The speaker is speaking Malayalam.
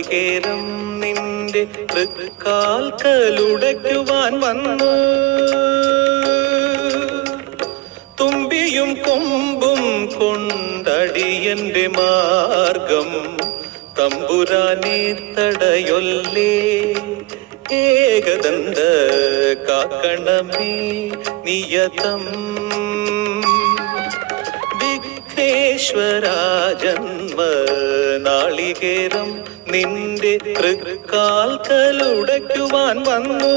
നാളികേരം നിന്റെ തൃക്കാൽക്കലുടയ്ക്കുവാൻ വന്നു. തുമ്പിയും കൊമ്പും കൊണ്ടടിയന്റെ മാർഗം തമ്പുരാനെ തടയൊല്ലേ. ഏകദന്ത കാക്കണമേ നിയതം. വിഘ്നേശ്വരാ ജന്മ നാളികേരം നിന്റെ തൃക്കാൽക്കലുടയ്ക്കുവാൻ വന്നു.